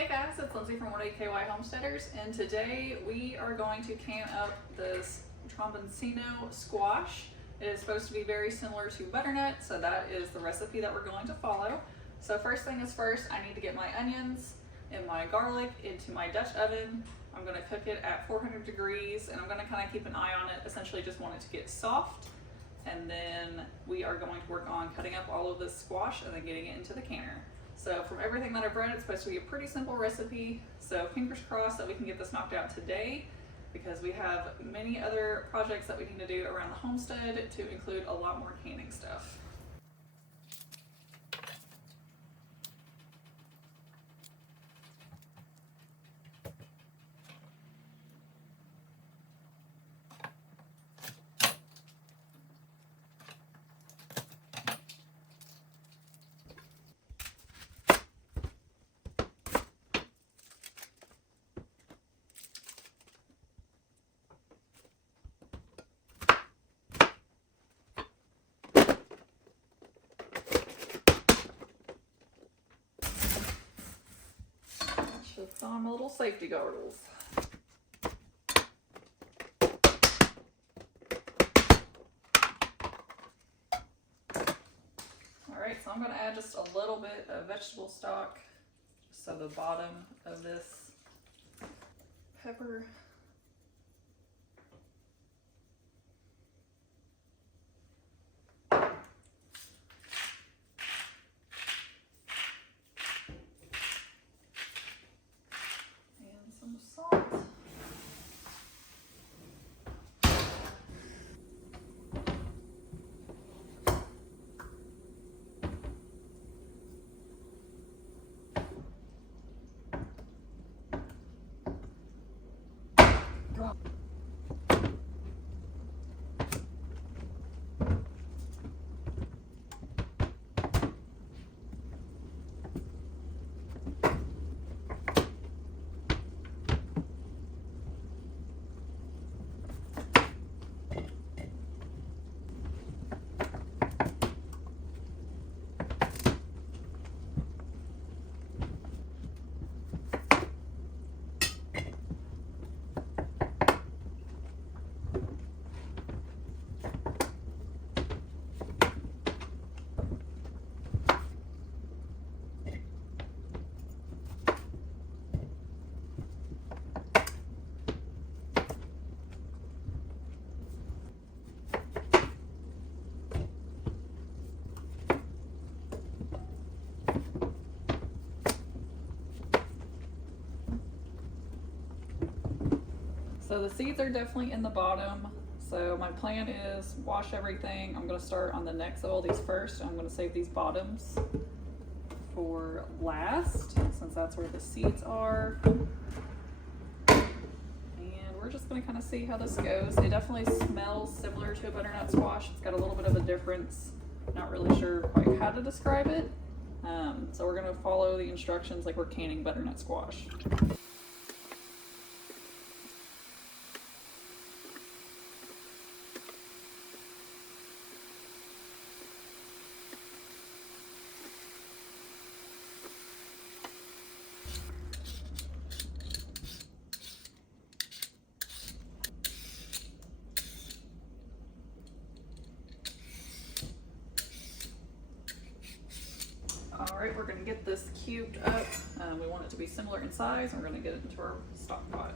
Hey guys, it's Lindsay from 1AKY Homesteaders, and today we are going to can up this Tromboncino squash. It is supposed to be very similar to butternut, so that is the recipe that we're going to follow. So first thing is first, I need to get my onions and my garlic into my Dutch oven. I'm going to cook it at 400 degrees, and I'm going to kind of keep an eye on it, essentially just want it to get soft. And then we are going to work on cutting up all of this squash and then getting it into the canner. So from everything that I've read, it's supposed to be a pretty simple recipe. So fingers crossed that we can get this knocked out today, because we have many other projects that we need to do around the homestead to include a lot more canning stuff. Just on my little safety goggles. Alright, so I'm going to add just a little bit of vegetable stock, just so the bottom of this pepper . Some salt. So the seeds are definitely in the bottom. So my plan is wash everything. I'm going to start on the necks of all these first. I'm going to save these bottoms for last, since that's where the seeds are. And we're just going to kind of see how this goes. It definitely smells similar to a butternut squash. It's got a little bit of a difference. Not really sure quite how to describe it. So we're going to follow the instructions like we're canning butternut squash. Alright, we're going to get this cubed up. We want it to be similar in size, and we're going to get it into our stock pot.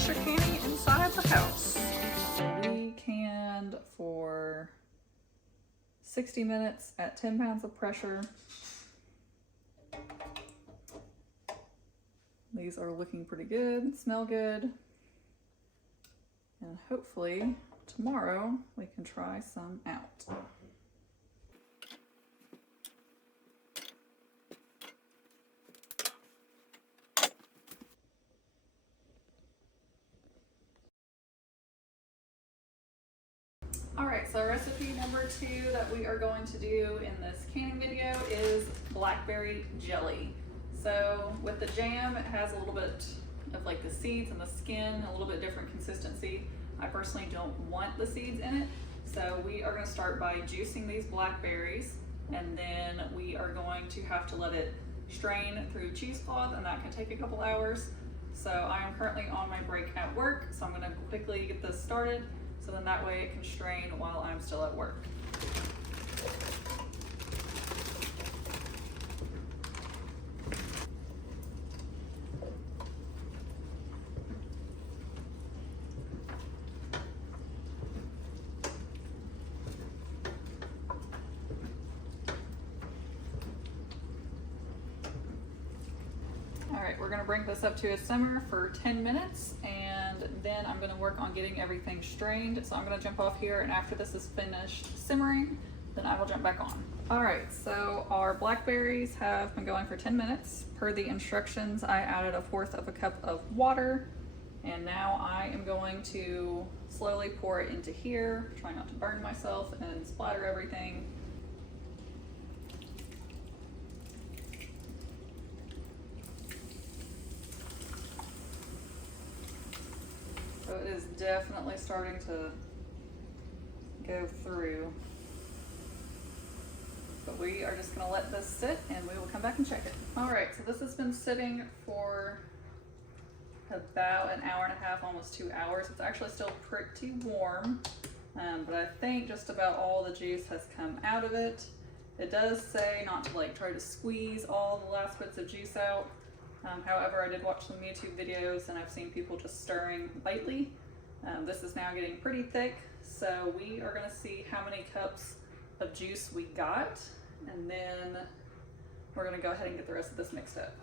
pressure canning inside the house. We canned for 60 minutes at 10 pounds of pressure. These are looking pretty good, smell good. And hopefully tomorrow we can try some out. Alright, so recipe number 2 that we are going to do in this canning video is blackberry jelly. So with the jam, it has a little bit of like the seeds and the skin, a little bit different consistency. I personally don't want the seeds in it, so we are going to start by juicing these blackberries, and then we are going to have to let it strain through cheesecloth, and that can take a couple hours. So I am currently on my break at work, so I'm going to quickly get this started, so then that way it can strain while I'm still at work. Alright, we're going to bring this up to a simmer for 10 minutes, and then I'm going to work on getting everything strained. So I'm going to jump off here, and after this is finished simmering, then I will jump back on. Alright, so our blackberries have been going for 10 minutes. Per the instructions, I added 1/4 of a cup of water, and now I am going to slowly pour it into here, try not to burn myself and splatter everything. So it is definitely starting to go through. But we are just going to let this sit and we will come back and check it. Alright, so this has been sitting for about an hour and a half, almost 2 hours. It's actually still pretty warm, but I think just about all the juice has come out of it. It does say not to like try to squeeze all the last bits of juice out. However, I did watch some YouTube videos and I've seen people just stirring lightly. This is now getting pretty thick, so we are going to see how many cups of juice we got, and then we're going to go ahead and get the rest of this mixed up.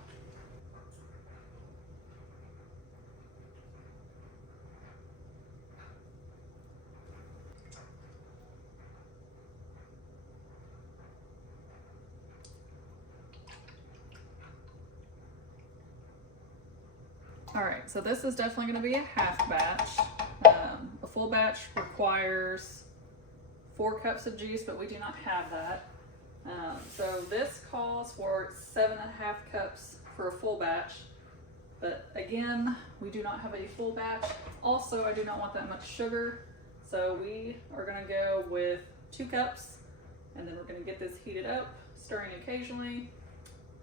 Alright, so this is definitely going to be a half batch. A full batch requires 4 cups of juice, but we do not have that. So this calls for 7.5 cups for a full batch. But again, we do not have a full batch. Also, I do not want that much sugar. So we are going to go with 2 cups, and then we're going to get this heated up, stirring occasionally,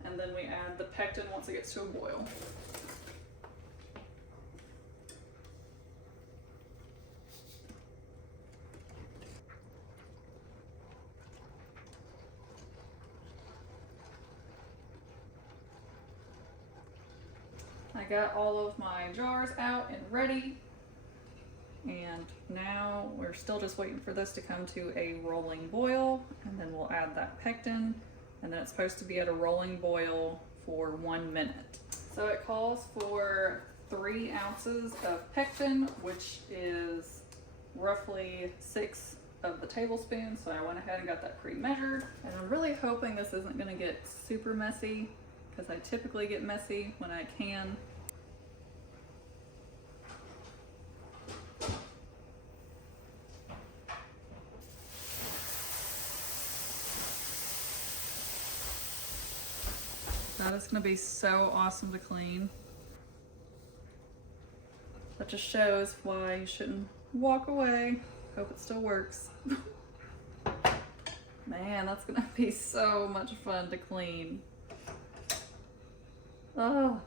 and then we add the pectin once it gets to a boil. I got all of my jars out and ready, and now we're still just waiting for this to come to a rolling boil, and then we'll add that pectin, and then it's supposed to be at a rolling boil for 1 minute. So it calls for 3 ounces of pectin, which is roughly 6 of the tablespoon, so I went ahead and got that pre-measured, and I'm really hoping this isn't going to get super messy, because I typically get messy when I can. That is going to be so awesome to clean. That just shows why you shouldn't walk away. Hope it still works. Man, that's going to be so much fun to clean. Oh.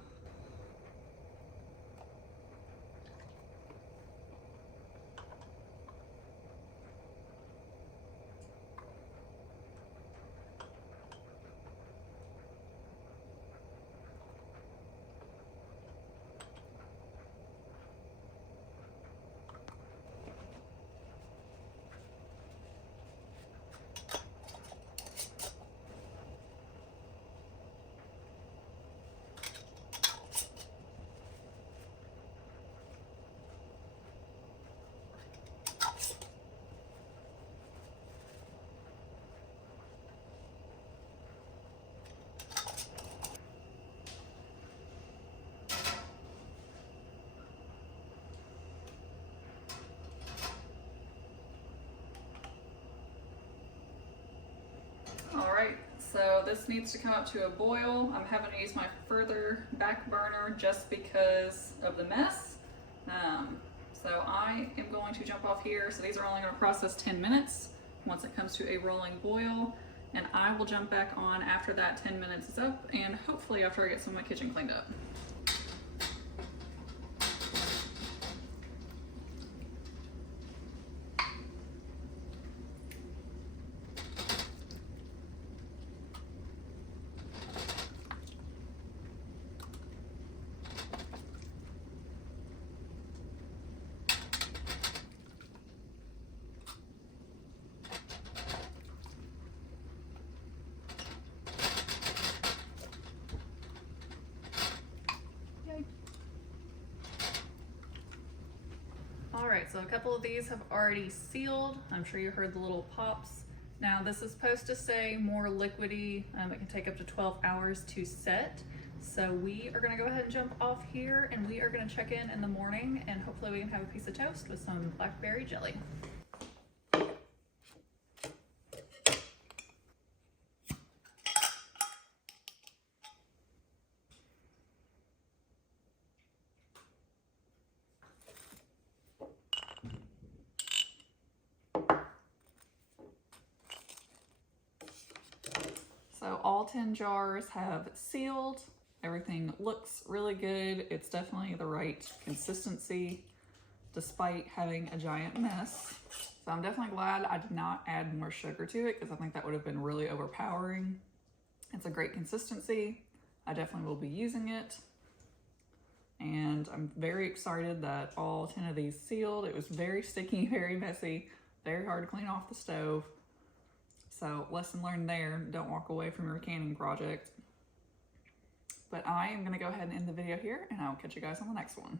So this needs to come up to a boil. I'm having to use my further back burner just because of the mess. So I am going to jump off here. So these are only going to process 10 minutes once it comes to a rolling boil. And I will jump back on after that 10 minutes is up, and hopefully after I get some of my kitchen cleaned up. All right, so a couple of these have already sealed. I'm sure you heard the little pops. Now this is supposed to say more liquidy. It can take up to 12 hours to set. So we are gonna go ahead and jump off here, and we are gonna check in the morning, and hopefully we can have a piece of toast with some blackberry jelly. So all 10 jars have sealed. Everything looks really good. It's definitely the right consistency despite having a giant mess. So I'm definitely glad I did not add more sugar to it because I think that would have been really overpowering. It's a great consistency. I definitely will be using it. And I'm very excited that all 10 of these sealed. It was very sticky, very messy, very hard to clean off the stove. So lesson learned there, don't walk away from your canning project. But I am gonna go ahead and end the video here, and I'll catch you guys on the next one.